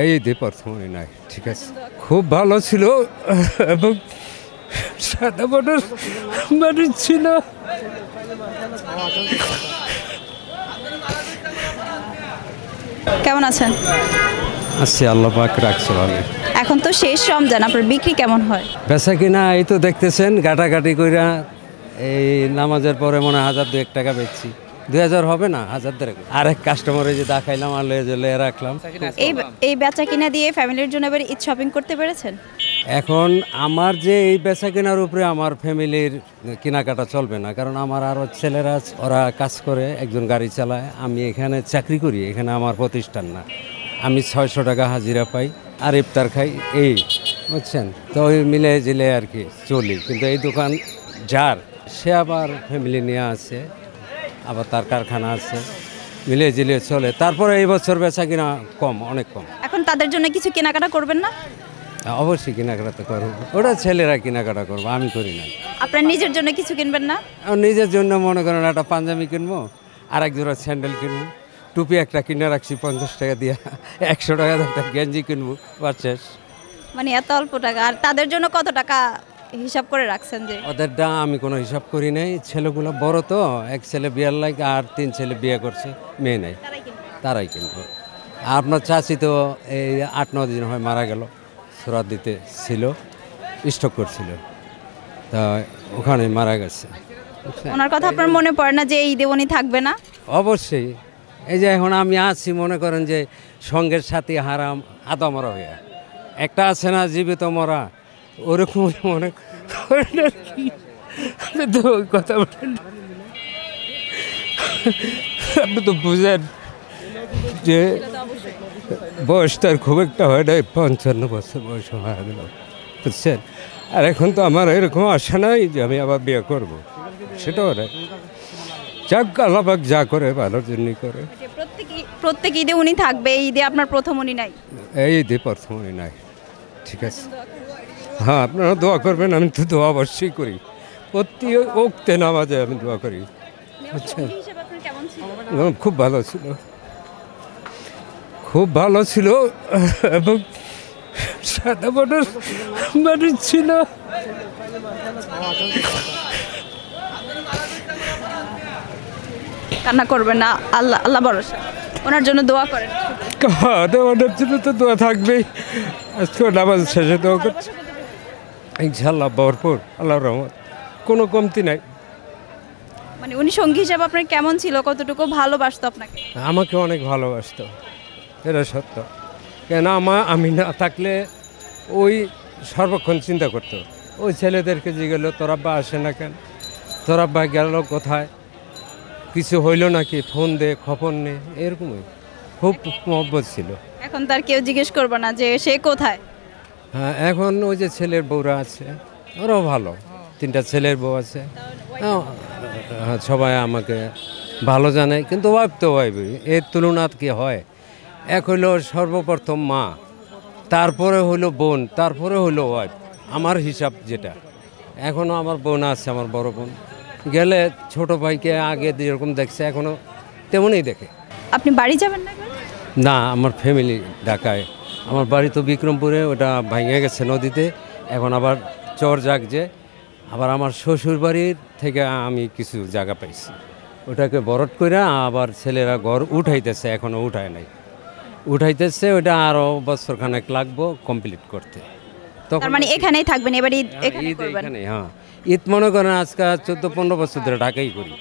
এই ঈদে প্রথমে নাই, ঠিক আছে। খুব ভালো ছিল এবং সাদা বর্ডার মানুষ ছিল। কেমন আছেন? আচ্ছা, আল্লাহ পাক রাখছে ভালো। এখন তো শেষ রমজান, আপনার বিক্রি কেমন হয়? বেচা কিনা এই তো দেখতেছেন, গাটাগাটি কইরা এই নামাজের পরে মনে হয় 1,000-2,1 টাকা বেচছি। 2,000 হবে না, 1,000 আরেক কাস্টমারে যে দেখাইলাম আর লয়ে রাখলাম। এই বেচা কিনা দিয়ে ফ্যামিলির জন্য এবার ঈদ শপিং করতে পেরেছেন? এখন আমার যে এই বেচা কেনার উপরে আমার ফ্যামিলির কেনাকাটা চলবে না, কারণ আমার আরও ছেলেরা আছে, ওরা কাজ করে, একজন গাড়ি চালায়, আমি এখানে চাকরি করি, এখানে আমার প্রতিষ্ঠান না। আমি 600 টাকা হাজিরা পাই আর ইফতার খাই, এই বুঝছেন তো, ওই মিলে জিলে আর কি চলি। কিন্তু এই দোকান যার, সে আবার ফ্যামিলি নিয়ে আছে, আবার তার কারখানা আছে, মিলে জিলে চলে। তারপরে এই বছর বেচা কিনা কম, অনেক কম। এখন তাদের জন্য কিছু কেনাকাটা করবেন না? অবশ্যই কেনাকাটা তো করবো, ওটা ছেলেরা কেনাকাটা করবো, আমি করি না। আপনার নিজের জন্য কিছু কিনবেন না? নিজের জন্য মনে করেন একটা পাঞ্জাবি কিনবো, আর এক জোড়া স্যান্ডেল কিনবো, টুপি একটা কিনে রাখছি 50 টাকা দিয়ে, 100 টাকা একটা গেঞ্জি কিনবো, বা শেষ। মানে এত অল্প টাকা, আর তাদের জন্য কত টাকা হিসাব করে রাখছেন? যে ওদেরটা আমি কোনো হিসাব করি নাই, ছেলেগুলো বড় তো, এক ছেলে বিয়ের লাগে আর 3 ছেলে বিয়ে করছে, মেয়ে নাই, তারাই কিনবো। আর আপনার চাচি তো এই 8-9 দিন হয় মারা গেল, সুরাত দিতে ছিল, স্ট্রোক করছিল, তা ওখানে মারা গেছে। ওনার কথা আপনার মনে পড়ে না যে এই ঈদে উনি থাকবে না? অবশ্যই। এই যে এখন আমি আছি, মনে করেন যে সঙ্গের সাথে হারাম আদা মরা হইয়া, একটা আছে না জীবিত মরা, ওরকম মনে করেন আর কি। আপনি তো ওই কথা বলেন, আপনি তো বুঝেন যে বয়স তার খুব একটা হয় নাই, 55 বছর বয়স হয়ে গেল, বুঝছেন। আর এখন তো আমার এরকম আশা নাই যে আমি আবার বিয়ে করব, সেটাও নাই। যাক, আল্লাহ পাক যা করে ভালোর জন্যই করে। প্রত্যেক ঈদে উনি থাকবে, এই ঈদে আপনার প্রথম উনি নাই? এই ঈদে প্রথম উনি নাই, ঠিক আছে। হ্যাঁ, আপনারা দোয়া করবেন, আমি তো দোয়া অবশ্যই করি, প্রতি ওক্তে নামাজে আমি দোয়া করি, বুঝছেন। খুব ভালো ছিল, খুব ভালো ছিল এবং সাদা বর্ডার মানুষ ছিল। কান্না করবেন না, আল্লাহ আল্লাহ ভরসা, ওনার জন্য দোয়া করেন। ওনার জন্য তো দোয়া থাকবেই, আজকে নামাজ শেষে দোয়া করছি, ইনশাআল্লাহ ভরপুর, আল্লাহর রহমত, কোনো কমতি নাই। মানে উনি সঙ্গী হিসাবে আপনার কেমন ছিল, কতটুকু ভালোবাসতো আপনাকে? আমাকে অনেক ভালোবাসতো, এটা সত্য। কেন আমি না থাকলে ওই সর্বক্ষণ চিন্তা করতো, ওই ছেলেদেরকে জিগেল, তোর আব্বা আসে না কেন, তোর আব্বা গেল কোথায়, কিছু হইল নাকি, ফোন দে, খবর নে, এরকমই খুব মহব্বত ছিল। এখন তার কেউ জিজ্ঞেস করবে না যে সে কোথায়? হ্যাঁ, এখন ওই যে ছেলের বউরা আছে, ওরাও ভালো, 3টা ছেলের বউ আছে, সবাই আমাকে ভালো জানে। কিন্তু ওয়াইফ তো ওয়াইফই, এর তুলনা কি হয়? এক হইলো সর্বপ্রথম মা, তারপরে হইলো বোন, তারপরে হইলো ওয়াইফ, আমার হিসাব যেটা। এখনও আমার বোন আছে, আমার বড় বোন, গেলে ছোট ভাইকে আগে যেরকম দেখছে এখনও তেমনই দেখে। আপনি বাড়ি যাবেন না? না, আমার ফ্যামিলি ঢাকায়, আমার বাড়ি তো বিক্রমপুরে, ওটা ভেঙে গেছে নদীতে, এখন আবার চর জাগছে। আবার আমার শ্বশুর বাড়ির থেকে আমি কিছু জায়গা পাইছি, ওটাকে বরট করে আবার ছেলেরা ঘর উঠাইতেছে, এখনও উঠায় নাই, উঠাইতেছে, ওটা আরও বছরখানেক লাগবো কমপ্লিট করতে। তার মানে এখানেই থাকবেন এবার? ঈদ ঈদ এখানে, হ্যাঁ। ঈদ মনে করেন আজকে 14-15 বছর ধরে ঢাকাই করি।